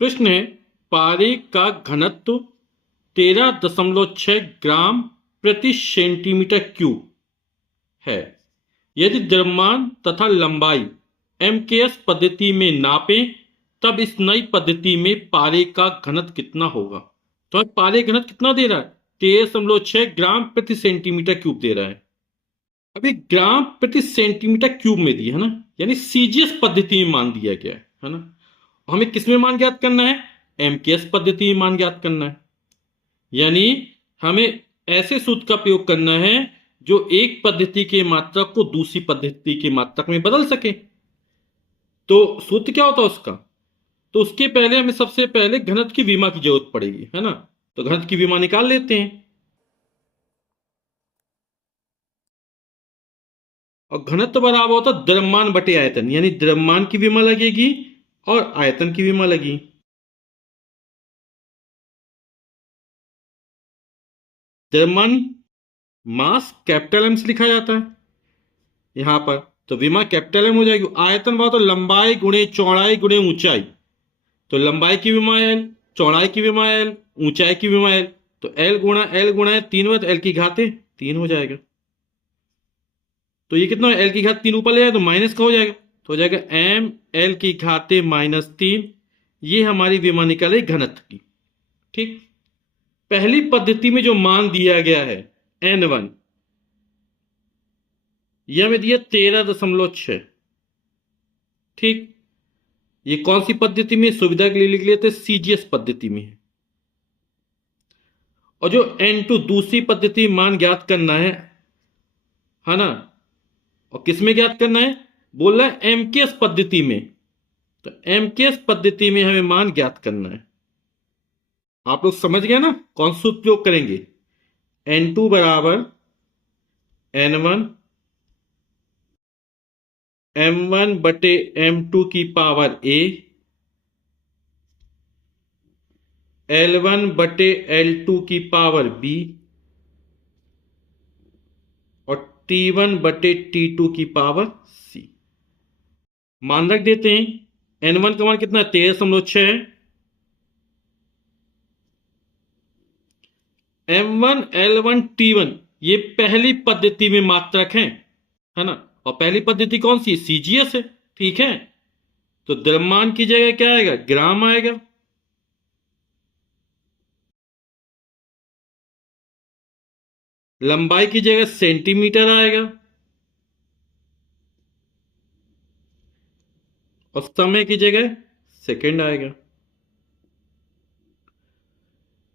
प्रश्न है, पारे का घनत्व 13.6 ग्राम प्रति सेंटीमीटर क्यूब है। यदि द्रव्यमान तथा लंबाई एमकेएस पद्धति में नापें तब इस नई पद्धति में पारे का घनत्व कितना होगा। तो पारे घनत्व कितना दे रहा है, 13.6 ग्राम प्रति सेंटीमीटर क्यूब दे रहा है। अभी ग्राम प्रति सेंटीमीटर क्यूब में दिया है ना, यानी सीजीएस पद्धति में मान दिया गया है ना। हमें किस में मान ज्ञात करना है, एमकेएस पद्धति में मान ज्ञात करना है। यानी हमें ऐसे सूत्र का प्रयोग करना है जो एक पद्धति के मात्रक को दूसरी पद्धति के मात्रक में बदल सके। तो सूत्र क्या होता है उसका, तो उसके पहले हमें सबसे पहले घनत्व की विमा की जरूरत पड़ेगी, है ना। तो घनत्व की विमा निकाल लेते हैं। और घनत्व बराबर होता है द्रव्यमान बटे आयतन, यानी द्रव्यमान की विमा लगेगी और आयतन की विमा लगी। द्रव्यमान मास कैपिटल एम से लिखा जाता है यहां पर, तो विमा कैपिटल एम हो जाएगी। आयतन बात तो लंबाई गुणे चौड़ाई गुणे ऊंचाई, तो लंबाई की विमा एल, चौड़ाई की विमा एल, ऊंचाई की विमा एल, तो एल गुणा 3 तो एल की घाते 3 हो जाएगा। तो ये कितना, एल की घात 3 ऊपर ले जाए तो माइनस का हो जाएगा, तो हो जाएगा एम एल की घाते -3। ये हमारी विमा निकले घनत्व की। ठीक, पहली पद्धति में जो मान दिया गया है N1, यह हमें दिया 13.6। ठीक, ये कौन सी पद्धति में, सुविधा के लिए लिख लेते सीजीएस पद्धति में है। और जो N2 दूसरी पद्धति मान ज्ञात करना है ना, और किस में ज्ञात करना है, बोल रहा है एमकेएस पद्धति में। तो एमकेएस पद्धति में हमें मान ज्ञात करना है। आप लोग समझ गए ना कौन सा उपयोग करेंगे। N2 बराबर N1 M1 बटे M2 की पावर A, L1 बटे L2 की पावर B और T1 बटे T2 की पावर C। मान रख देते हैं। N1 का मान कितना है, 13.6 है। M1 L1 T1 ये पहली पद्धति में मात्रक है ना। और पहली पद्धति कौन सी, सीजीएस है। ठीक है, तो द्रव्यमान की जगह क्या आएगा, ग्राम आएगा। लंबाई की जगह सेंटीमीटर आएगा और समय की जगह सेकंड आएगा।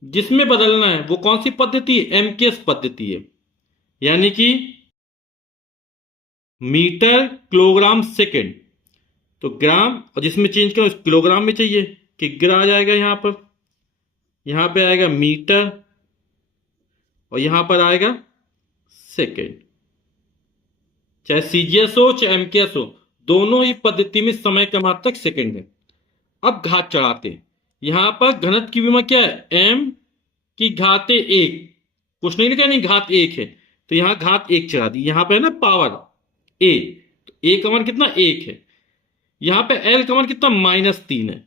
जिसमें बदलना है वो कौन सी पद्धति है, एमकेएस पद्धति है, यानी कि मीटर किलोग्राम सेकंड। तो ग्राम, और जिसमें चेंज करो किलोग्राम में चाहिए, किग्रा आ जाएगा यहां पर, यहां पे आएगा मीटर और यहां पर आएगा सेकंड। चाहे सीजीएस हो चाहे एमकेएस हो, दोनों ही पद्धति में समय का मात्रक सेकंड है। अब घात चढ़ाते हैं। यहां पर घनत्व की विमा क्या है, एम की घाते 1, कुछ नहीं लिखा, नहीं घात 1 है, तो यहां घात 1 चढ़ा दी। यहां पे है ना पावर ए, तो ए का मान कितना 1 है। यहां पे एल का मान कितना -3 है,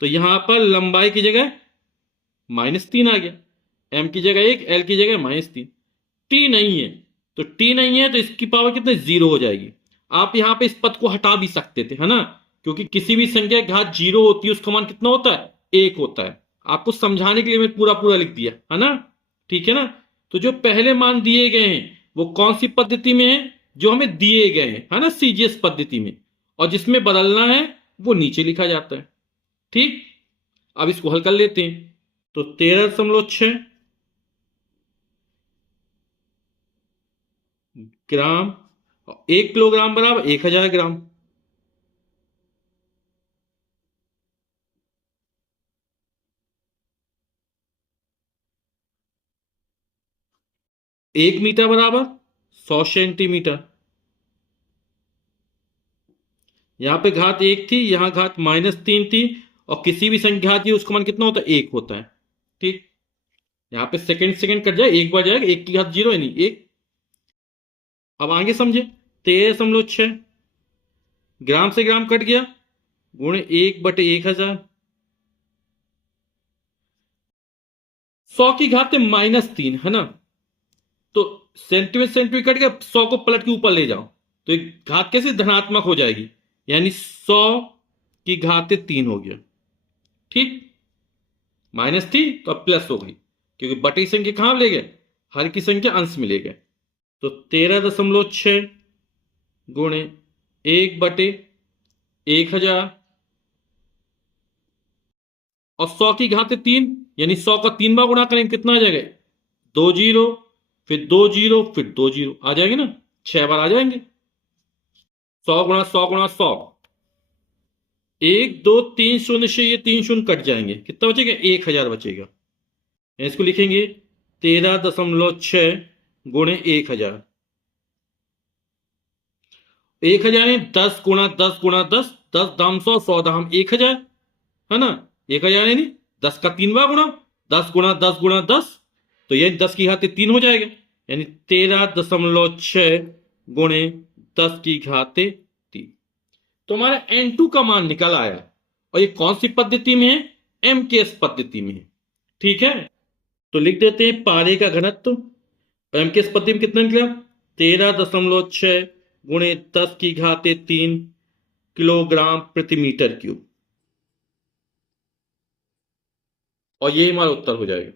तो यहां पर लंबाई की जगह -3 आ गया, एम की जगह 1, एल की जगह -3। टी नहीं है, तो टी नहीं है तो इसकी पावर कितने 0 हो जाएगी। आप यहां पे इस पद को हटा भी सकते थे, है ना, क्योंकि किसी भी संख्या की घात 0 होती है उसका मान कितना होता है, 1 होता है। आपको समझाने के लिए मैं पूरा पूरा लिख दिया, है ना। ठीक है ना, तो जो पहले मान दिए गए हैं वो कौन सी पद्धति में है, जो हमें दिए गए हैं, है ना, सीजीएस पद्धति में। और जिसमें बदलना है वो नीचे लिखा जाता है। ठीक, अब इसको हल कर लेते हैं। तो 13.6 ग्राम, 1 किलोग्राम बराबर 1000 ग्राम। एक मीटर बराबर 100 सेंटीमीटर। यहां पे घात 1 थी, यहां घात -3 थी, और किसी भी संख्या घात उसका मान कितना होता है, 1 होता है। ठीक, यहां पे सेकंड सेकंड कट जाए, एक बार जाएगा, 1 की घात 0 है नहीं 1। अब आगे समझे, 13.6 ग्राम से ग्राम कट गया, गुणे 1 बटे 1000, 100 की घात -3 है ना, तो सेंटीमीटर सेंटीमीटर कट के 100 को पलट के ऊपर ले जाओ तो एक घात कैसे धनात्मक हो जाएगी, यानी 100 की घात 3 हो गया। ठीक, माइनस थी तो अब प्लस हो गई, क्योंकि बटे की संख्या कहां ले गए, हर की संख्या अंश में ले गए। तो 13.6 गुणे 1/1000 और 100 की घात 3, यानी 100 का 3 बार गुणा करेंगे कितना आ जाएगा, 2 जीरो, फिर 2 जीरो, फिर 2 जीरो आ जाएंगे ना, 6 बार आ जाएंगे। 100 गुणा 100 गुणा 100, 1 2 3 शून्य से ये 3 शून्य कट जाएंगे, कितना बचेगा, 1000 बचेगा। इसको लिखेंगे 13.6 गुणे 1000। 1000 है 10 गुणा 10 गुणा 10, 10 दाम 100, 100 दाम 1000, है ना। 1000 है नहीं, 10 का 3 बार गुणा, 10 गुणा 10 गुणा 10, तो ये 10 की घात 3 हो जाएगा, यानी 13.6 गुणे 10 की घात 3। तो हमारा N2 का मान निकल आया, और ये कौन सी पद्धति में है, एमकेएस पद्धति में है। ठीक है, तो लिख देते हैं पारे का घनत्व, एमकेएस पद्धति में कितना निकला, 13.6 गुणे 10 की घात 3 किलोग्राम प्रति मीटर क्यूब, और ये हमारा उत्तर हो जाएगा।